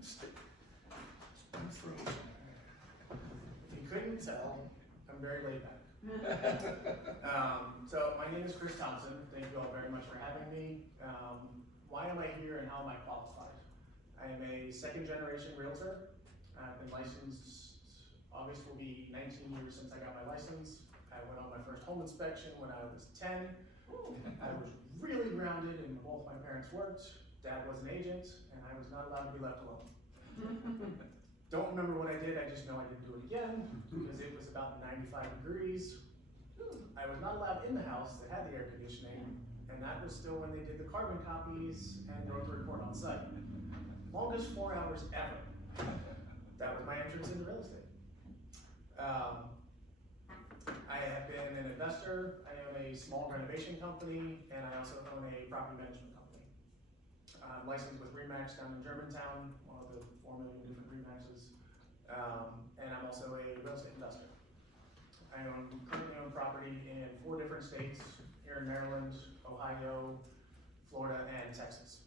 If you couldn't tell, I'm very laid back. So my name is Chris Thompson. Thank you all very much for having me. Why am I here and how am I qualified? I am a second generation realtor. I've been licensed, August will be 19 years since I got my license. I went on my first home inspection when I was 10. I was really grounded and both my parents worked. Dad was an agent and I was not allowed to be left alone. Don't remember what I did, I just know I didn't do it again because it was about 95 degrees. I was not allowed in the house that had the air conditioning, and that was still when they did the carbon copies and wrote the report on site. Longest 4 hours ever. That was my entrance into real estate. I have been an investor. I own a small renovation company, and I also own a property management company. I'm licensed with RE/MAX down in Germantown, one of the 4 million different RE/MAXes. And I'm also a real estate investor. I currently own property in 4 different states, here in Maryland, Ohio, Florida, and Texas.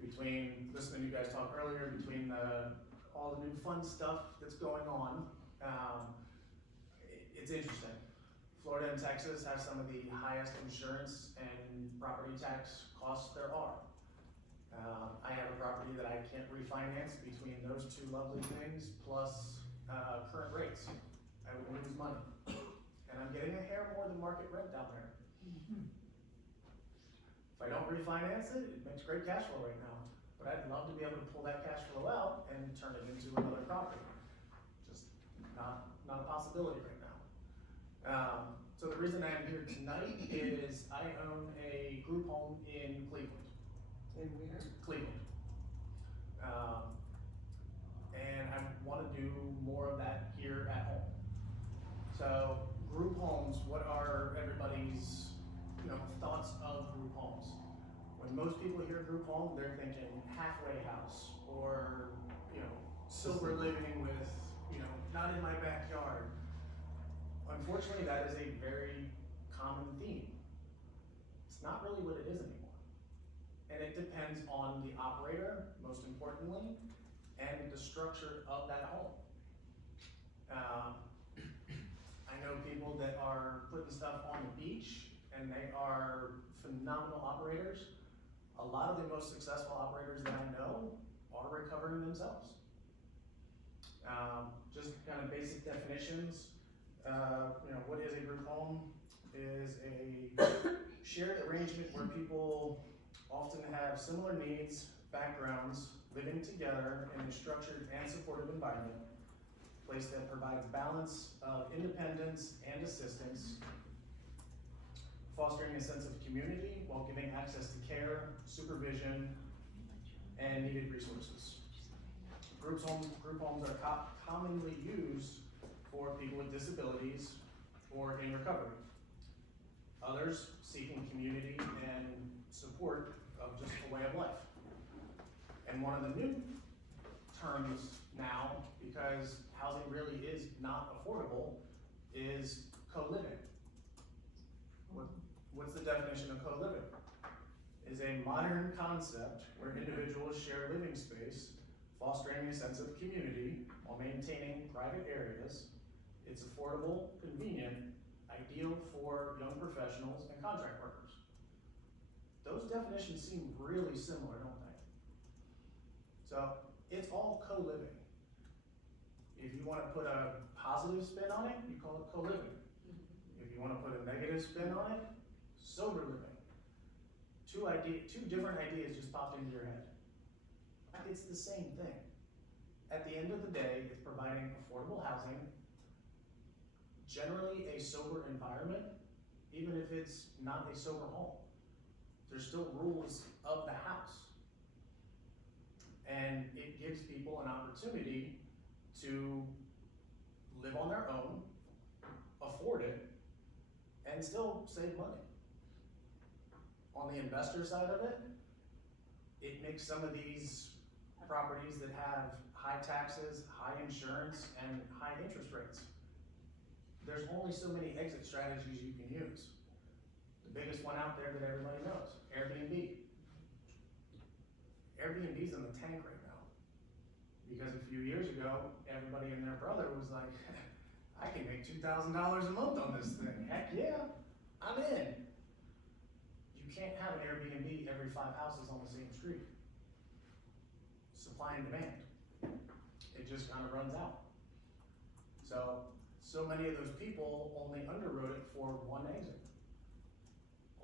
Between listening to you guys talk earlier, between all the new fun stuff that's going on, it's interesting. Florida and Texas have some of the highest insurance and property tax costs there are. I have a property that I can't refinance between those 2 lovely things, plus current rates. I would lose money. And I'm getting a hair more than market rent down there. If I don't refinance it, it makes great cash flow right now. But I'd love to be able to pull that cash flow out and turn it into another property. Just not a possibility right now. So the reason I'm here tonight is I own a group home in Cleveland. In where? Cleveland. And I want to do more of that here at home. So group homes, what are everybody's thoughts of group homes? When most people hear group home, they're thinking halfway house or silver living with not in my backyard. Unfortunately, that is a very common theme. It's not really what it is anymore. And it depends on the operator, most importantly, and the structure of that home. I know people that are putting stuff on the beach and they are phenomenal operators. A lot of the most successful operators that I know are recovering themselves. Just kind of basic definitions. What is a group home? Is a shared arrangement where people often have similar needs, backgrounds, living together in a structured and supportive environment, a place that provides balance of independence and assistance, fostering a sense of community while giving access to care, supervision, and needed resources. Group homes are commonly used for people with disabilities or in recovery. Others seeking community and support of just a way of life. And one of the new terms now, because housing really is not affordable, is co-living. What's the definition of co-living? Is a modern concept where individuals share living space, fostering a sense of community while maintaining private areas. It's affordable, convenient, ideal for young professionals and contract workers. Those definitions seem really similar, don't they? So it's all co-living. If you want to put a positive spin on it, you call it co-living. If you want to put a negative spin on it, sober living. Two different ideas just popped into your head. It's the same thing. At the end of the day, it's providing affordable housing, generally a sober environment, even if it's not a sober home. There's still rules of the house. And it gives people an opportunity to live on their own, afford it, and still save money. On the investor side of it, it makes some of these properties that have high taxes, high insurance, and high interest rates. There's only so many exit strategies you can use. The biggest one out there that everybody knows, Airbnb. Airbnb's in the tank right now. Because a few years ago, everybody and their brother was like, I can make $2,000 a month on this thing. Heck yeah, I'm in. You can't have an Airbnb every 5 houses on the same street. Supply and demand. It just kind of runs out. So many of those people only underwrote it for one exit.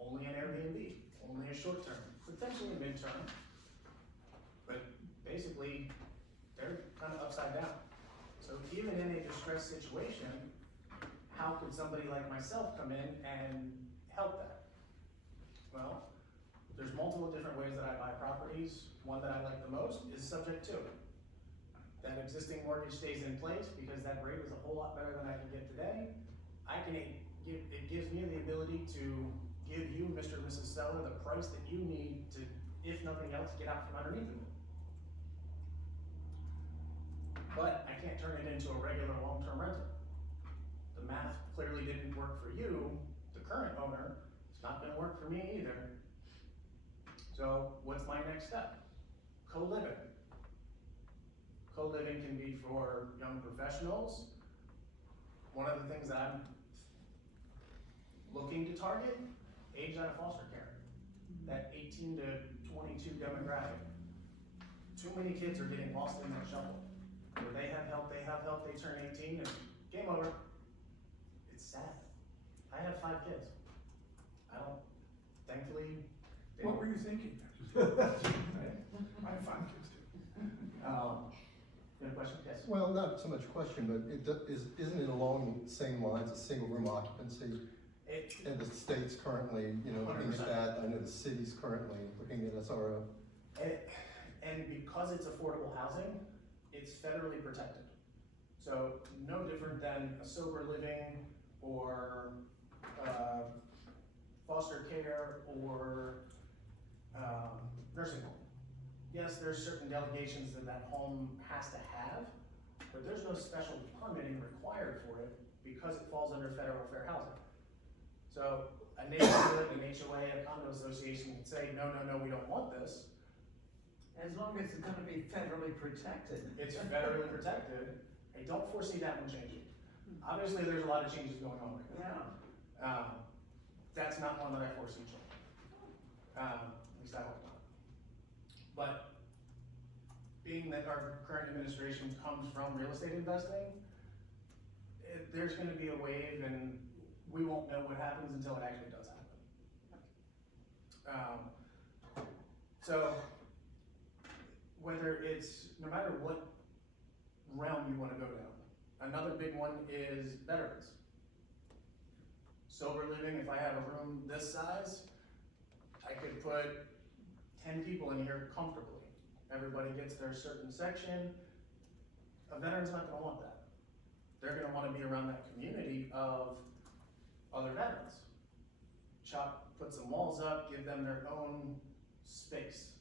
Only an Airbnb, only a short term, potentially a midterm, but basically they're kind of upside down. So even in a distressed situation, how could somebody like myself come in and help that? Well, there's multiple different ways that I buy properties. One that I like the most is subject to. That existing mortgage stays in place because that rate is a whole lot better than I can get today. It gives me the ability to give you, Mr. and Mrs. Seller, the price that you need to, if nothing else, get out from underneath of it. But I can't turn it into a regular long-term rental. The math clearly didn't work for you, the current owner. It's not gonna work for me either. So what's my next step? Co-living. Co-living can be for young professionals. One of the things that I'm looking to target, age out of foster care. That 18 to 22 demographic. Too many kids are getting lost in that shuffle. Where they have help, they turn 18 and game over. It's sad. I have 5 kids. Thankfully. What were you thinking? I have 5 kids too. You have a question? Yes. Well, not so much question, but isn't it along the same lines of single room occupancy? And the state's currently, looking 100%. at that. I know the city's currently looking at SRO. And because it's affordable housing, it's federally protected. So no different than a sober living or foster care or nursing home. Yes, there's certain delegations that home has to have, but there's no special permitting required for it because it falls under federal fair housing. So a neighborhood, an HOA, a condo association can say, no, we don't want this. As long as it's gonna be federally protected. It's federally protected. I don't foresee that one changing. Obviously, there's a lot of changes going on right now. Yeah. That's not one that I foresee changing. At least I hope not. But being that our current administration comes from real estate investing, there's gonna be a wave and we won't know what happens until it actually does happen. So whether it's, no matter what realm you wanna go down, another big one is veterans. Sober living, if I have a room this size, I could put 10 people in here comfortably. Everybody gets their certain section. A veteran's not gonna want that. They're gonna wanna be around that community of other veterans. Put some walls up, give them their own space.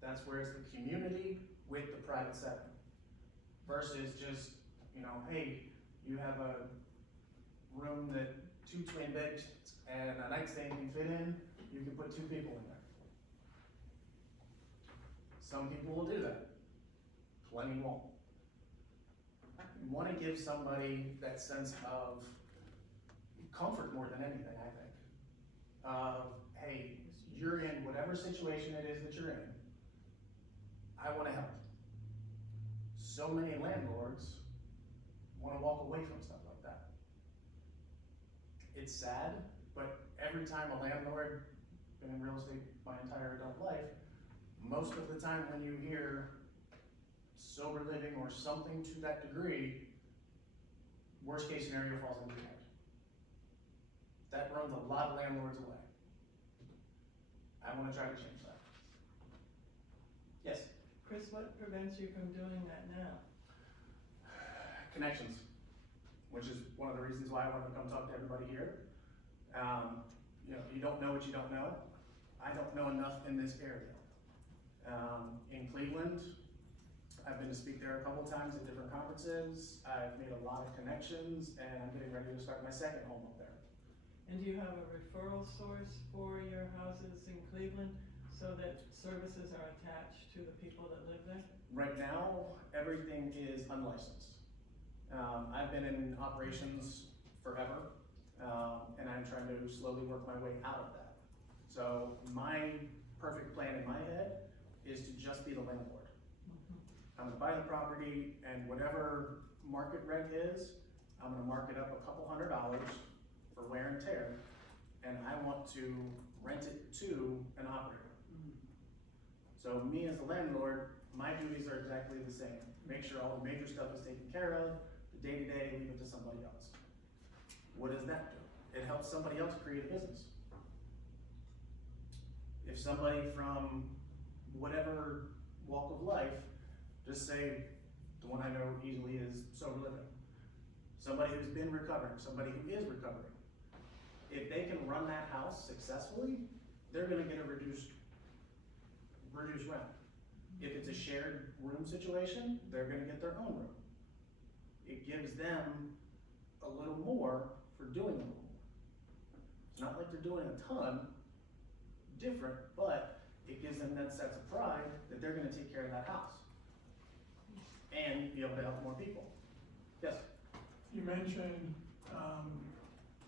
That's where it's the community with the private setting. Versus just, hey, you have a room that 2 twin beds and a nightstand can fit in, you can put 2 people in there. Some people will do that. Plenty won't. You want to give somebody that sense of comfort more than anything, I think. Hey, you're in whatever situation it is that you're in. I want to help. So many landlords want to walk away from stuff like that. It's sad, but every time a landlord, been in real estate my entire adult life, most of the time when you hear sober living or something to that degree, worst case scenario falls into your head. That runs a lot of landlords away. I want to try to change that. Yes? Chris, what prevents you from doing that now? Connections, which is one of the reasons why I wanted to come talk to everybody here. You don't know what you don't know. I don't know enough in this area. In Cleveland, I've been to speak there a couple times at different conferences. I've made a lot of connections and I'm getting ready to start my second home up there. And do you have a referral source for your houses in Cleveland So that services are attached to the people that live there? Right now, everything is unlicensed. I've been in operations forever, and I'm trying to slowly work my way out of that. So my perfect plan in my head is to just be the landlord. I'm gonna buy the property, and whatever market rent is, I'm gonna mark it up a couple $100 for wear and tear, and I want to rent it to an operator. So me as the landlord, my duties are exactly the same. Make sure all the major stuff is taken care of, the day-to-day, leave it to somebody else. What does that do? It helps somebody else create a business. If somebody from whatever walk of life, just say, the one I know easily is sober living. Somebody who's been recovering, somebody who is recovering. If they can run that house successfully, they're gonna get a reduced rent. If it's a shared room situation, they're gonna get their own room. It gives them a little more for doing a little more. It's not like they're doing a ton different, but it gives them that sense of pride that they're gonna take care of that house. And be able to help more people. Yes? You mentioned,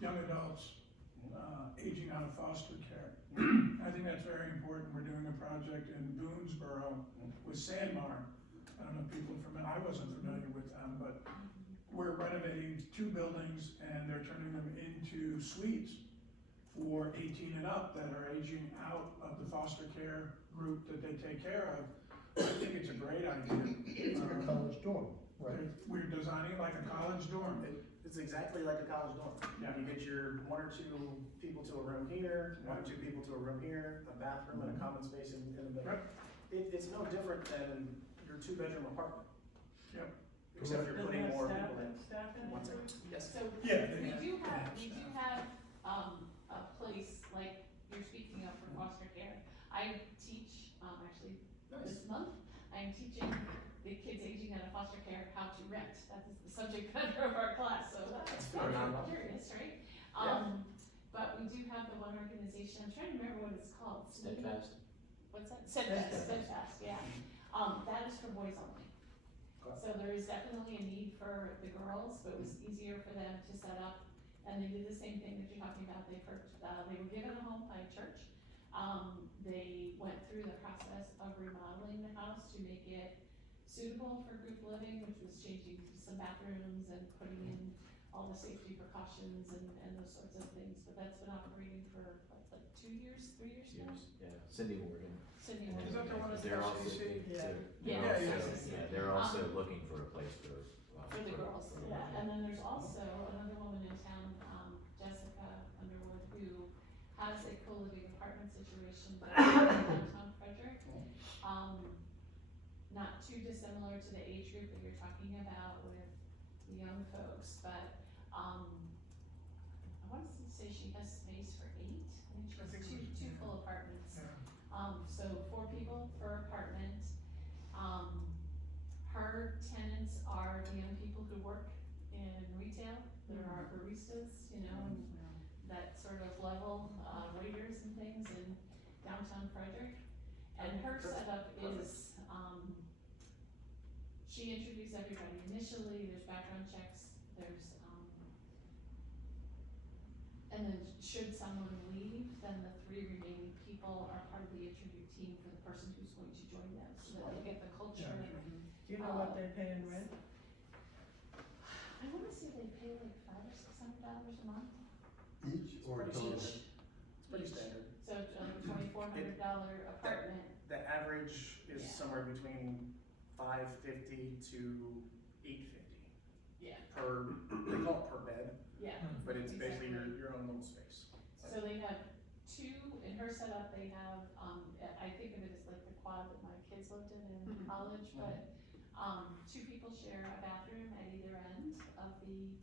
young adults, aging out of foster care. I think that's very important. We're doing a project in Boonesboro with Sandmar. I don't know if people are familiar, I wasn't familiar with them, but we're renovating 2 buildings and they're turning them into suites for 18 and up that are aging out of the foster care group that they take care of. I think it's a great idea. It's like a college dorm, right? We're designing it like a college dorm. It's exactly like a college dorm. Yeah. You get your 1 or 2 people to a room here, 1 or 2 people to a room here, a bathroom and a common space in the middle. Right. It's no different than your 2-bedroom apartment. Yep. Except you're putting more people in. Staff in One it? second. Yes. So Yeah, we they do have have a place like you're speaking of for foster care. I teach, actually this month, I'm teaching the kids aging out of foster care how to rent. That is the subject matter of our class, so that's phenomenal. curious, right? But we do have the one organization, I'm trying to remember what it's called. Steadfast. What's that? Steadfast. Steadfast, yeah. That is for boys only. So there is definitely a need for the girls, but it was easier for them to set up, and they did the same thing that you're talking about. They were given a home by a church. They went through the process of remodeling the house to make it suitable for group living, which was changing some bathrooms and putting in all the safety precautions and those sorts of things. But that's been operating for what, like 2 years, 3 years now? Yeah, Cindy Morgan. Cindy And Is that the one at they're also, FCC? they're also looking for a place for For the girls, yeah, and then there's also another woman in town, Jessica Underwood, who has a co-living apartment situation in downtown Frederick. Not too dissimilar to the age group that you're talking about with the young folks, but, I wanna say she has space for 8, I think she has two full apartments. So 4 people per apartment. Her tenants are the young people who work in retail. There are baristas, and that sort of level, waiters and things in downtown Frederick. And her setup is, she introduced everybody initially, there's background checks, there's, and then should someone leave, then the 3 remaining people are part of the interview team for the person who's going to join them, so that they get the culture. Do you know what they pay in rent? I wanna say they pay like $500 or $600 a month. Each or Pretty total? standard. It's pretty standard. So it's like a $2,400 apartment. The average is Yeah. somewhere between $550 to $850 Yeah, per, they call it per bed, yeah. but it's basically Exactly. your own little space. So they have 2, in her setup, they have, I think of it as like the quad that my kids lived in college, but 2 people share a bathroom at either end of the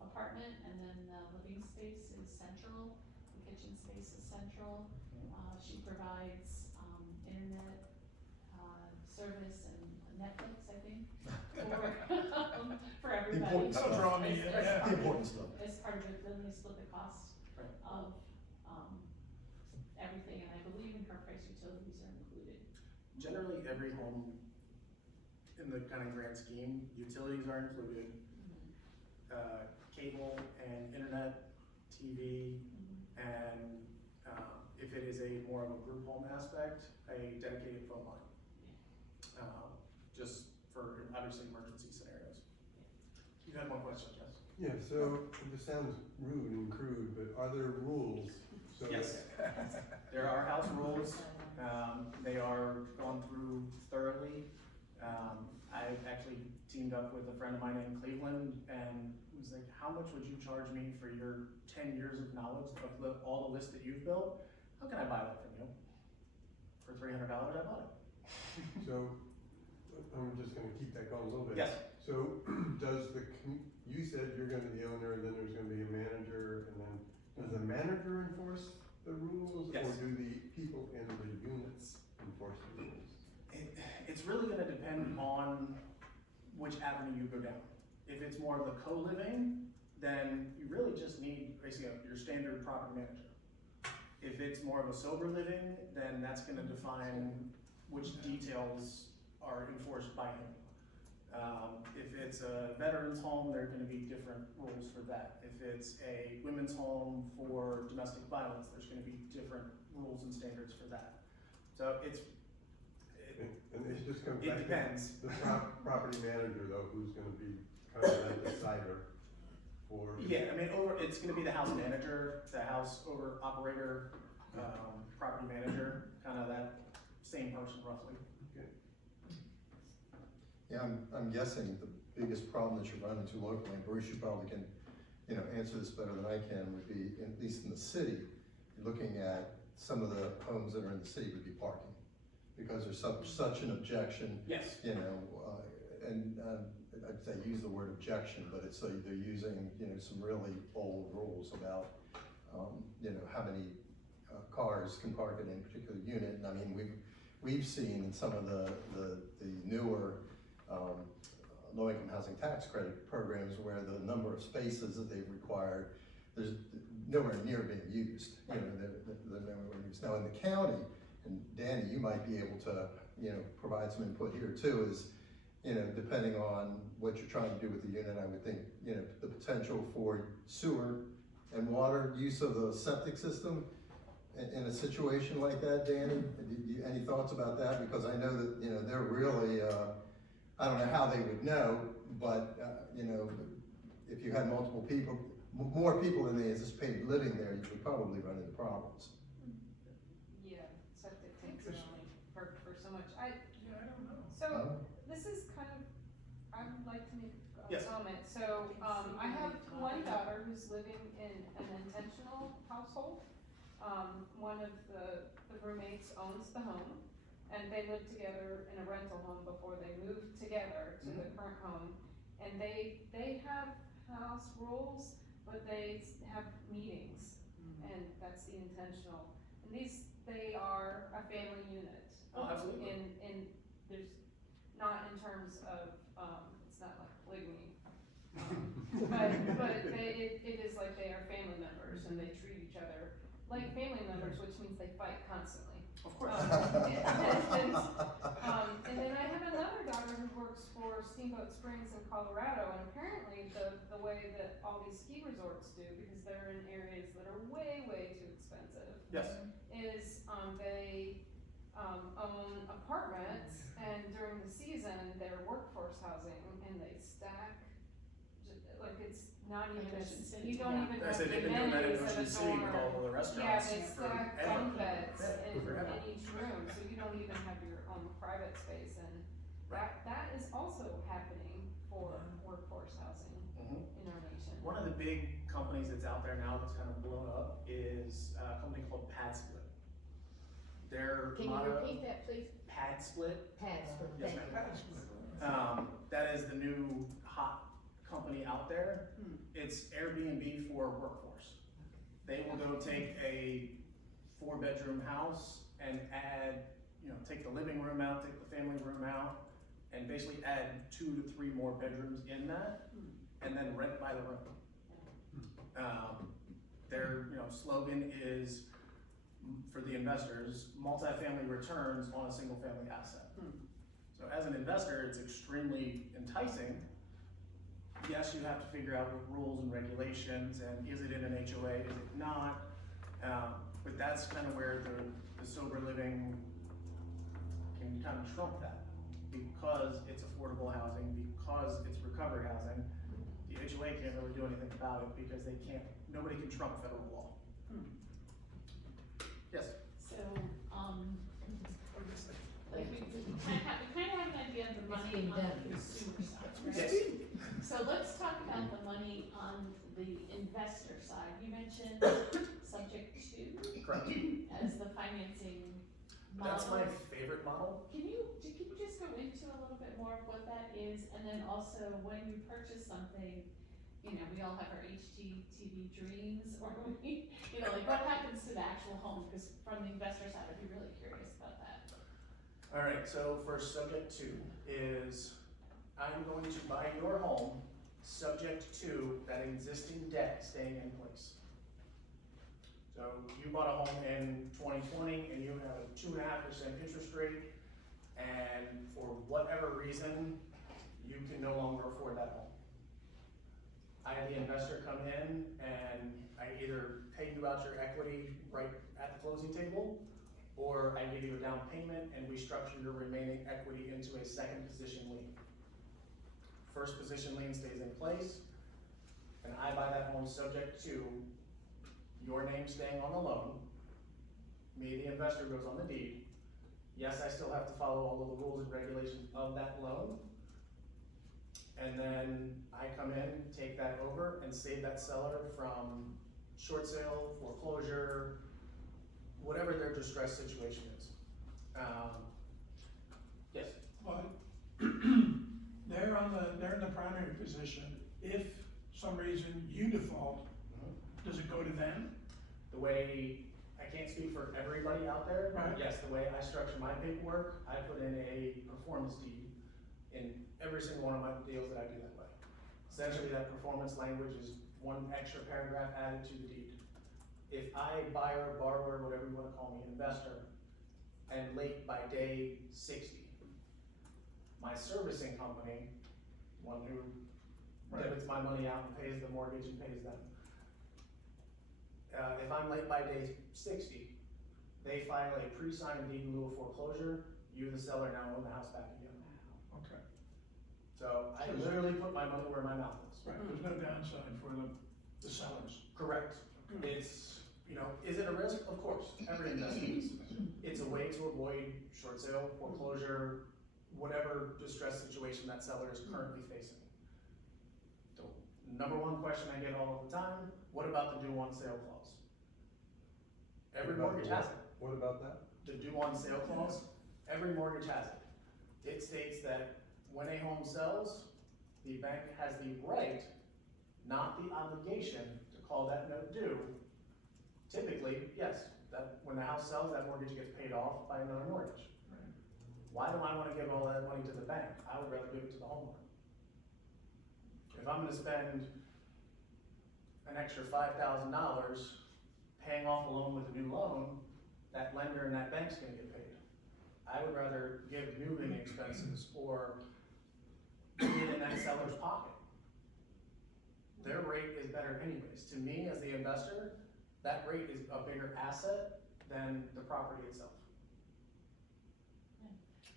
apartment, and then the living space is central, the kitchen space is central. She provides, internet, service and Netflix, I think, for everybody. important That'll draw me in, As- as yeah. The part of- important stuff. As part of it, then they split the cost Right. of, everything, and I believe in her price utilities generally every home in the kind of grand scheme, utilities are included, cable and internet, TV, and if it is a more of a group home aspect, a dedicated phone line. Just for obviously emergency scenarios. You had one question, Jess? Yeah, so this sounds rude and crude, but are there rules? So Yes, there are house rules, they are gone through thoroughly. I actually teamed up with a friend of mine in Cleveland and was like, how much would you charge me for your 10 years of knowledge of all the lists that you've built? How can I buy that from you? For $300, I bought it. So, I'm just gonna keep that going a little bit. Yes. So, does you said you're gonna be the owner, and then there's gonna be a manager, and then, does the manager enforce the rules? Yes. Or do the people in the units enforce the rules? It's really gonna depend on which avenue you go down. If it's more of the co-living, then you really just need basically your standard property manager. If it's more of a sober living, then that's gonna define which details are enforced by him. If it's a veteran's home, there are gonna be different rules for that. If it's a women's home for domestic violence, there's gonna be different rules and standards for that. So And it just comes it back to depends. the property manager though, who's gonna be kind of that decider for. Yeah, I mean, it's gonna be the house manager, the house operator, property manager, kind of that same person roughly. Yeah, I'm guessing the biggest problem that you run into locally, and Bruce, you probably can, answer this better than I can, would be, at least in the city, looking at some of the homes that are in the city would be parking. Because there's such an objection, Yes. and I'd say use the word objection, but it's like they're using, some really old rules about, how many cars can park in any particular unit. And I mean, we've seen in some of the newer low-income housing tax credit programs where the number of spaces that they've required, there's nowhere near being used. They're nowhere used. Now in the county, and Danny, you might be able to, provide some input here too, is, depending on what you're trying to do with the unit, I would think, the potential for sewer and water use of the septic system in a situation like that, Danny, any thoughts about that? Because I know that, they're really, I don't know how they would know, but, if you had multiple people, more people than they anticipated living there, you would probably run into problems. Yeah, septic tanks are only for so much. I don't know. So, this is kind of, I would like to make a Yes. comment. So, I have one daughter who's living in an intentional household. One of the roommates owns the home, and they lived together in a rental home before they moved together to the current home. And they have house rules, but they have meetings, and that's the intentional. And they are a family unit. Oh, absolutely. In there's, not in terms of, it's not like polygamy. But it is like they are family members, and they treat each other like family members, which means they fight constantly. Of course. And then I have another daughter who works for Steamboat Springs in Colorado, and apparently the way that all these ski resorts do, because they're in areas that are way, way too expensive, Yes. is they own apartments, and during the season, they're workforce housing, and they stack, like it's not even, Ocean City, you don't yeah. even I have said the they've been doing that in amenities of Ocean a City with all dorm. of the restaurants. Yeah, they stack forever. bunk beds Yeah, forever. in each room, so you don't even have your own private space, and that is also happening for workforce housing in our nation. One of the big companies that's out there now that's kind of blown up is a company called PadSplit. Their Can you motto, repeat that, please? PadSplit. PadSplit, Yes, thank ma'am. That is the new hot company out there. It's Airbnb for workforce. They will go take a 4-bedroom house and add, take the living room out, take the family room out, and basically add 2 to 3 more bedrooms in that, and then rent by the room. Their slogan is for the investors, multifamily returns on a single family asset. So as an investor, it's extremely enticing. Yes, you have to figure out what rules and regulations, and is it in an HOA, is it not? But that's kind of where the sober living can kind of trump that. Because it's affordable housing, because it's recovery housing, the HOA can't really do anything about it because nobody can trump federal law. Yes? So, like we kind of have an idea of the money on the consumer side, right? Yes. So let's talk about the money on the investor side. You mentioned subject to Correct. as the financing model. That's my favorite model. Can you just go into a little bit more of what that is, and then also when you purchase something, you know, we all have our HGTV dreams, or we, you know, like what happens to the actual home? Because from the investor side, I'd be really curious about that. All right, so for subject to is, I'm going to buy your home subject to that existing debt staying in place. So you bought a home in 2020 and you have a 2.5% interest rate, and for whatever reason, you can no longer afford that home. I, the investor, come in and I either pay you out your equity right at the closing table, or I give you a down payment and we structure your remaining equity into a second position lien. First position lien stays in place, and I buy that home subject to your name staying on the loan. Me, the investor, goes on the deed. Yes, I still have to follow all of the rules and regulations of that loan. And then I come in, take that over, and save that seller from short sale, foreclosure, whatever their distress situation is. Yes? But they're in the primary position. If some reason you default, does it go to them? The way, I can't speak for everybody out there, Right. but yes, the way I structure my paperwork, I put in a performance deed in every single one of my deals that I do that way. Essentially, that performance language is one extra paragraph added to the deed. If I, buyer, borrower, whatever you wanna call me, investor, and late by day 60, my servicing company, one who debits my money out and pays the mortgage and pays them. If I'm late by day 60, they file a pre-signed deed in lieu of foreclosure, you, the seller, now own the house back again. Okay. So I literally put my money where my mouth is. Right, there's no downside for the sellers. Correct. It's, you know, is it a risk? Of course, every investment is. It's a way to avoid short sale, foreclosure, whatever distress situation that seller is currently facing. So, number one question I get all of the time, what about the due on sale clause? Every mortgage has it. What about that? The due on sale clause, every mortgage has it. It states that when a home sells, the bank has the right, not the obligation, to call that note due. Typically, yes, that when the house sells, that mortgage gets paid off by another mortgage. Why do I wanna give all that money to the bank? I would rather give it to the homeowner. If I'm gonna spend an extra $5,000 paying off a loan with a new loan, that lender and that bank's gonna get paid. I would rather give moving expenses or be it in that seller's pocket. Their rate is better anyways. To me, as the investor, that rate is a bigger asset than the property itself.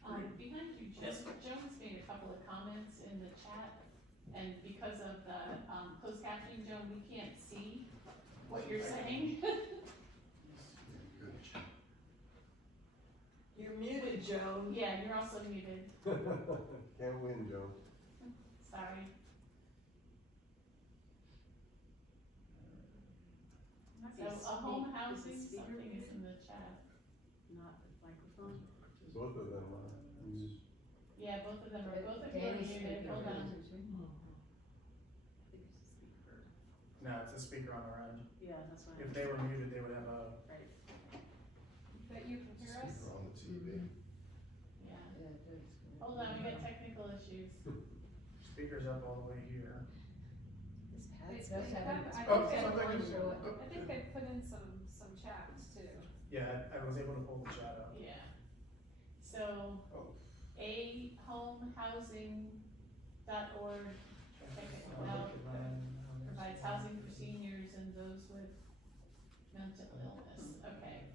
Behind you, Jones made a couple of comments in the chat, and because of the closed captioning, Joan, we can't see what you're saying. You're muted, Joan. Yeah, you're also muted, Can't win, Joe. sorry. So a home housing, something is in the chat. Not the microphone. Both of them are. Yeah, both of you are muted, hold on. I think it's a speaker. No, it's a speaker on our end. Yeah, that's what. If they were muted, they would have a, Right. That you can hear us? Speaker on the TV. Yeah, Yeah, it is. hold on, we got technical issues. speaker's up all the way here. This They- pad's they not have- having its I Oh, think they- something is- I think they put in some chats too. Yeah, I was able to pull the chat up. Yeah. So, Oh. ahomehousing.org, check it out, provides housing for seniors and those with mental illness, okay.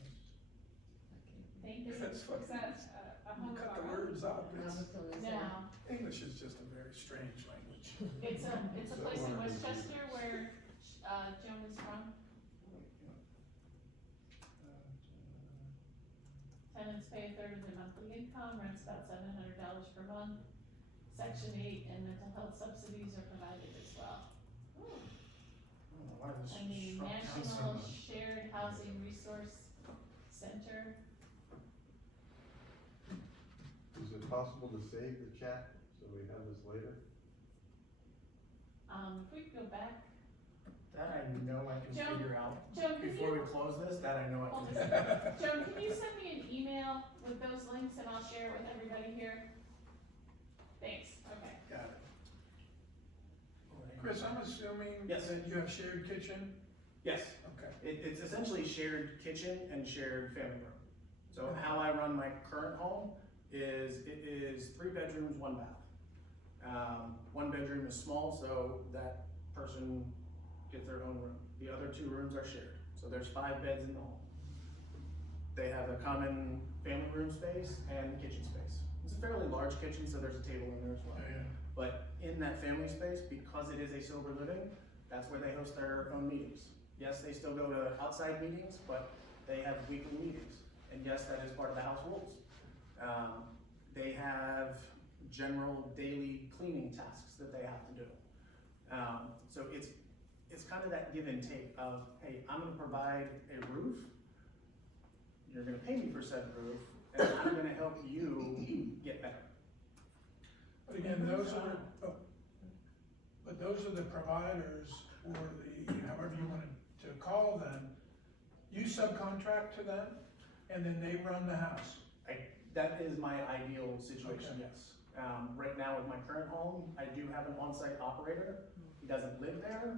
Thank you. That's funny. Is that a You home cut the of our own? words out. It's- Now, English is just a very strange language. it's a place in Westchester where, Joan is from. Tenants pay a third of their monthly income, rents about $700 per month. Section 8 and mental health subsidies are provided as well. I don't know why this And the shrunk down so National much. Shared Housing Resource Center. Is it possible to save the chat so we have this later? If we could go back, That I know I can Joan- figure out. Joan, can Before we you, close this, that I know I hold can a do. second. Joan, can you send me an email with those links and I'll share it with everybody here? Thanks, okay. Got it. Chris, I'm assuming Yes. that you have shared kitchen? Yes, Okay. it's essentially shared kitchen and shared family room. So how I run my current home is, it is 3 bedrooms, 1 bath. 1 bedroom is small, so that person gets their own room. The other 2 rooms are shared, so there's 5 beds in the home. They have a common family room space and kitchen space. It's a fairly large kitchen, so there's a table in there as well. Yeah. But in that family space, because it is a sober living, that's where they host their own meetings. Yes, they still go to outside meetings, but they have weekly meetings. And yes, that is part of the house rules. They have general daily cleaning tasks that they have to do. So it's kind of that give and take of, hey, I'm gonna provide a roof, you're gonna pay me for said roof, and I'm gonna help you get better. But again, those are, but those are the providers, or the, however you wanted to call them. You subcontract to them, and then they run the house. That is my ideal situation, Okay. yes. Right now with my current home, I do have an on-site operator. He doesn't live there.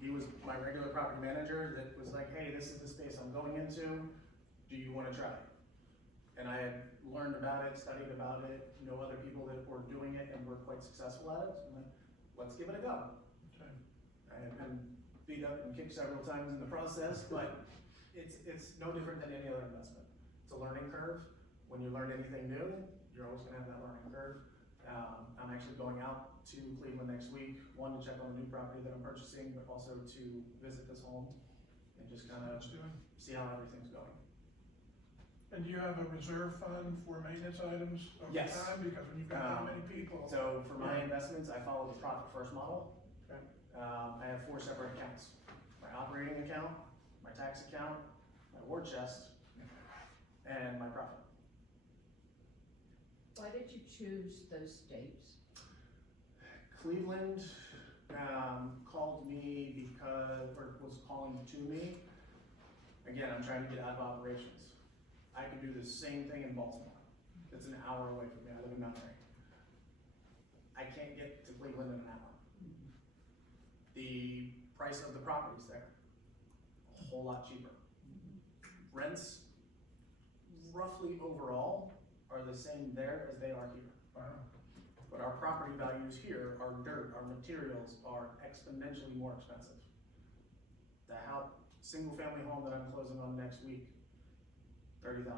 He was my regular property manager that was like, hey, this is the space I'm going into. Do you wanna try it? And I had learned about it, studied about it, know other people that were doing it and were quite successful at it. So I'm like, let's give it a go. Okay. I have been beat up and kicked several times in the process, but it's no different than any other investment. It's a learning curve. When you learn anything new, you're always gonna have that learning curve. I'm actually going out to Cleveland next week, one, to check on a new property that I'm purchasing, but also to visit this home and just kind of Let's do it. see how everything's going. And do you have a reserve fund for maintenance items over Yes. time? Because when you've got that many people. So for my investments, I follow the profit first model. Okay. I have 4 separate accounts. My operating account, my tax account, my war chest, and my profit. Why did you choose those dates? Cleveland, called me because, or was calling to me. Again, I'm trying to get out of operations. I could do the same thing in Baltimore. It's an hour away from me. I live in Mount Airy. I can't get to Cleveland in an hour. The price of the property's there, a whole lot cheaper. Rents, roughly overall, are the same there as they are here. Wow. But our property values here, our dirt, our materials are exponentially more expensive. The house, single family home that I'm closing on next week, $30,000. Okay,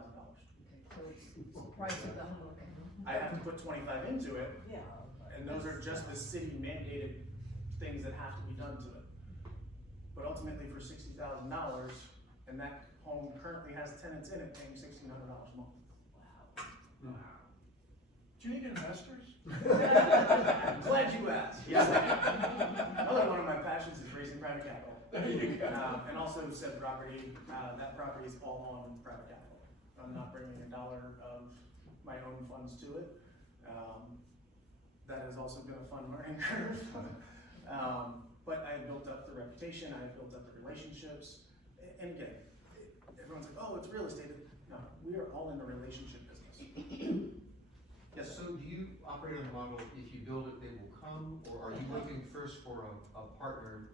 so it's the price of the home, okay. I have to put 25 into it, Yeah. and those are just the city mandated things that have to be done to it. But ultimately for $60,000, and that home currently has tenants in it paying $1,600 a month. Wow. Do you need investors? I'm glad you asked. Yes, I do. Another one of my passions is raising private capital. There you go. And also said property, that property is all on private capital. I'm not bringing $1 of my own funds to it. That has also been a fun learning curve. But I have built up the reputation, I have built up the relationships. And again, everyone's like, oh, it's real estate. No, we are all in the relationship business. Yes, So do you operate on the model, if you build it, they will come, or are you looking first for a partner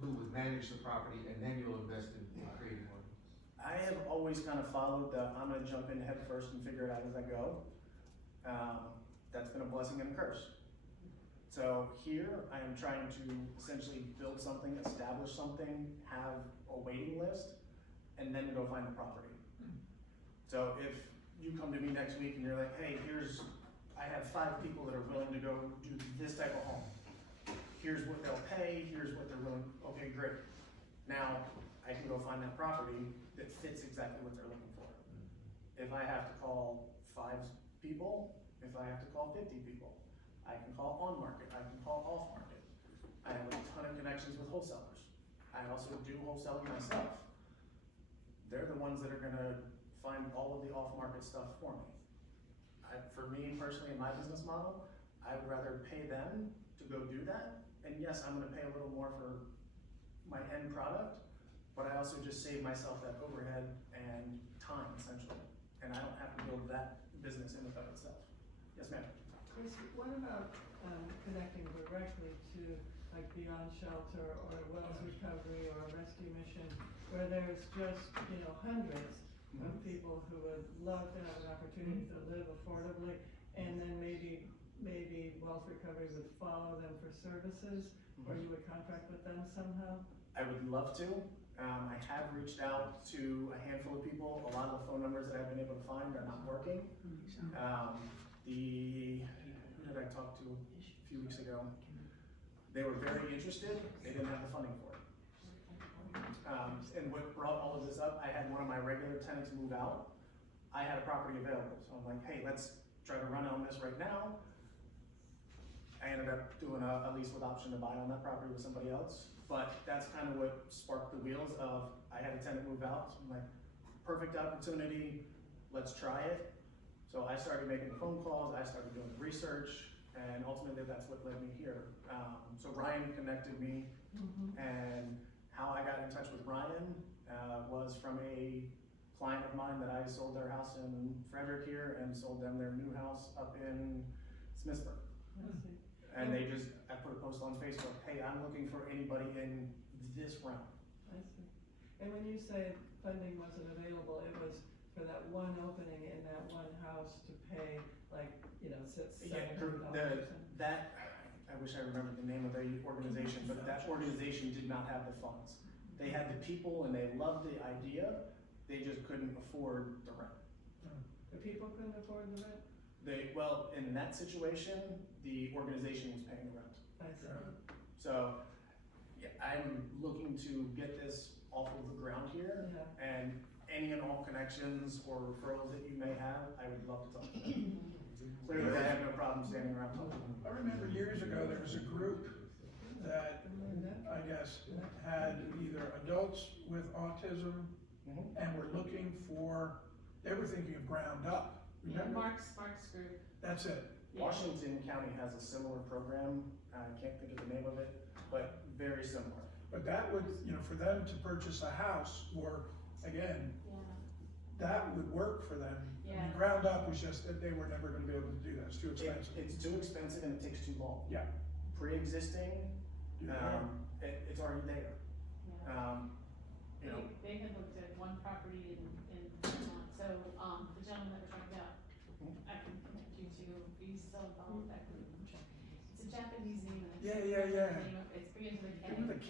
who would manage the property and then you'll invest in creating one? I have always kind of followed the, I'm gonna jump in head first and figure it out as I go. That's been a blessing and a curse. So here, I am trying to essentially build something, establish something, have a waiting list, and then go find the property. So if you come to me next week and you're like, hey, I have 5 people that are willing to go do this type of home. Here's what they'll pay, here's what they're willing, okay, great. Now, I can go find that property that fits exactly what they're looking for. If I have to call 5 people, if I have to call 50 people, I can call on market, I can call off market. I have a ton of connections with wholesalers. I also do wholesaling myself. They're the ones that are gonna find all of the off market stuff for me. For me personally, in my business model, I would rather pay them to go do that. And yes, I'm gonna pay a little more for my end product, but I also just save myself that overhead and time essentially. And I don't have to build that business in and of itself. Yes, ma'am. Chris, what about, connecting directly to like Beyond Shelter or Wells Recovery or Rescue Mission, where there's just, hundreds of people who would love to have an opportunity to live affordably, and then maybe Wells Recovery would follow them for services, or you would contract with them somehow? I would love to. I have reached out to a handful of people. A lot of the phone numbers that I've been able to find are not working. Who did I talk to a few weeks ago? They were very interested. They didn't have the funding for it. And what brought all of this up, I had one of my regular tenants move out. I had a property available, so I'm like, hey, let's try to run on this right now. I ended up doing a lease with option to buy on that property with somebody else. But that's kind of what sparked the wheels of, I had a tenant move out, so I'm like, perfect opportunity, let's try it. So I started making phone calls, I started doing research, and ultimately that's what led me here. So Ryan connected me, and how I got in touch with Ryan was from a client of mine that I sold their house in Frederick here and sold them their new house up in Smithsburg. And I put a post on Facebook, hey, I'm looking for anybody in this realm. I see. And when you say funding wasn't available, it was for that one opening in that one house to pay like, $700 That, I wish I remembered the name of the organization, but that organization did not have the funds. They had the people and they loved the idea, they just couldn't afford the rent. The people couldn't afford the rent? In that situation, the organization was paying the rent. I see. So, yeah, I'm looking to get this off of the ground here, and any and all connections or referrals that you may have, I would love to talk to them. Clearly, I have no problem standing around talking to them. I remember years ago, there was a group that I guess had either adults with autism and were looking for, they were thinking of ground up. Remember? Mark's group. That's it. Washington County has a similar program, I can't think of the name of it, but very similar. But that would, for them to purchase a house, or again, that would work for them. I mean, ground up was just that they were never gonna be able to do that, it's too expensive. It's too expensive and it takes too long. Yeah. Pre-existing, it's already there. They had looked at one property in Vermont, so, the gentleman that we're talking about, I can connect you to, he's still involved with that group. It's a Japanese name. And It's begins with a K. With a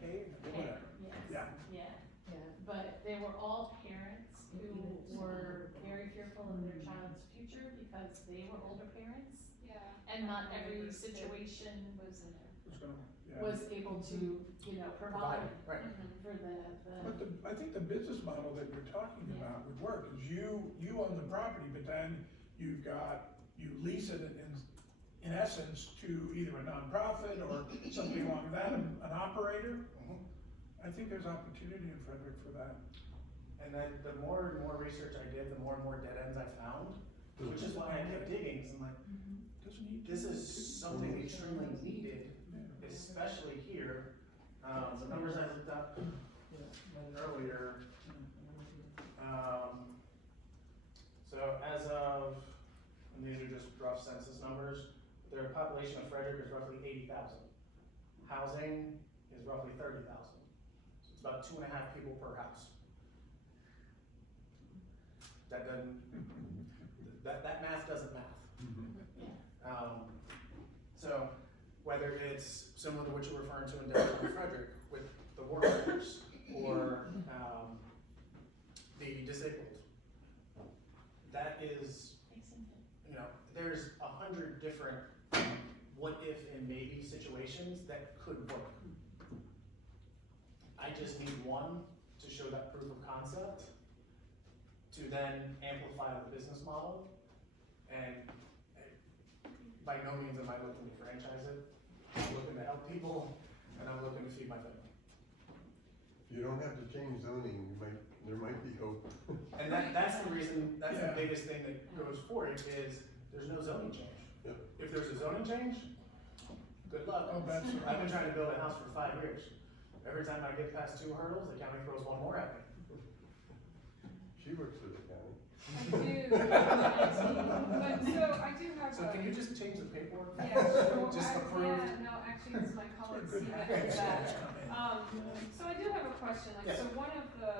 K, whatever. Yes. But they were all parents who were very fearful of their child's future because they were older parents. And not every situation was able to, provide Right. for the. But I think the business model that you're talking about would work, is you own the property, but then you lease it in essence to either a nonprofit or something along that, an operator. I think there's opportunity in Frederick for that. And then the more and more research I did, the more and more dead ends I found, which is why I kept digging, 'cause I'm like, this is something extremely needed, especially here. The numbers I looked up earlier, so as of, and these are just rough census numbers, their population of Frederick is roughly 80,000. Housing is roughly 30,000. So it's about 2.5 people per house. That doesn't, that math doesn't math. So whether it's similar to what you're referring to in downtown Frederick with the workers or the disabled, that is, you know, there's 100 different what if and maybe situations that could work. I just need one to show that proof of concept, to then amplify the business model, and by no means am I looking to franchise it. I'm looking to help people, and I'm looking to feed my family. If you don't have to change zoning, there might be hope. And that's the reason, that's Yeah. the biggest thing that goes for it, is there's no zoning change. Yep. If there's a zoning change, good luck. Oh, that's right. I've been trying to build a house for 5 years. Every time I get past 2 hurdles, the county throws one more at me. She works for the county. I do, but so I do have So a. can you just change the paperwork? Yeah, sure. Just approve? Yeah, no, actually, it's my colleague, Good Steve, that practice. does that. So I do have a question, like, Yes. so one of the,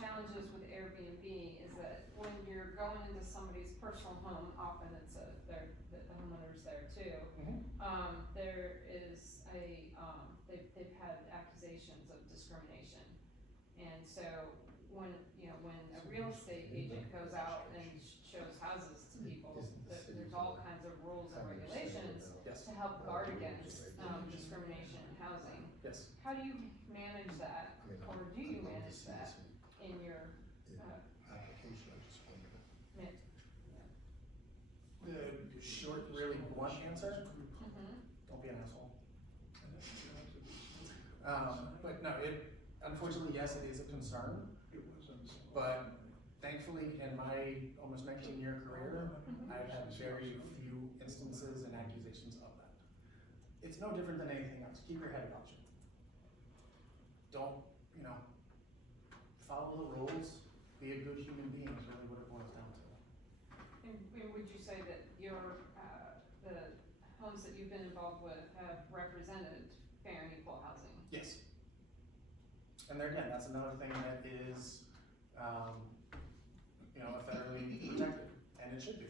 challenges with Airbnb is that when you're going into somebody's personal home, often it's the homeowner's there too. There is they've had accusations of discrimination. And so when a real estate agent goes out and shows houses to people, there's all kinds of rules and regulations Yes, to help guard against, discrimination in housing. yes. How do you manage that, or do you manage that in your, Application, I just wondered. The short, really blunt answer, mhm. don't be an asshole. But no, unfortunately, yes, it is a concern, but thankfully, in my almost 19-year career, I've had very few instances and accusations of that. It's no different than anything else. Keep your head about you. Don't, follow the rules, be a good human being is really what it boils down to. And would you say that your, the homes that you've been involved with have represented fair and equal housing? Yes. And there again, that's another thing that is, federally protected, and it should be.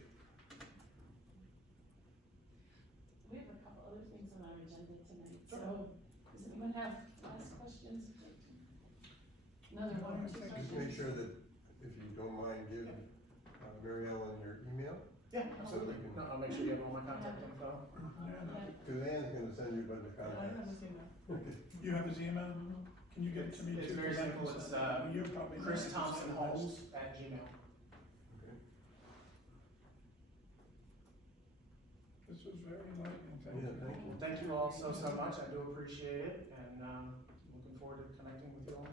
We have a couple other things on our agenda tonight, so does anyone have last questions? Another one or two Just questions? make sure that, if you don't mind, give Mary Ellen your email, Yeah, so we absolutely. can, No, I'll make sure you have all my contact info. Yeah. because Ann's gonna send you a bunch of I haven't contacts. seen that. You have his email? Can you get it to me too? It's very 'Cause I simple. can It's, send it. You're probably Chris 90% Thompson of Homes this. at Gmail. Okay. This was very enlightening, thank Yeah, you. thank you. Thank you all so much. I do appreciate it, and looking forward to connecting with you all.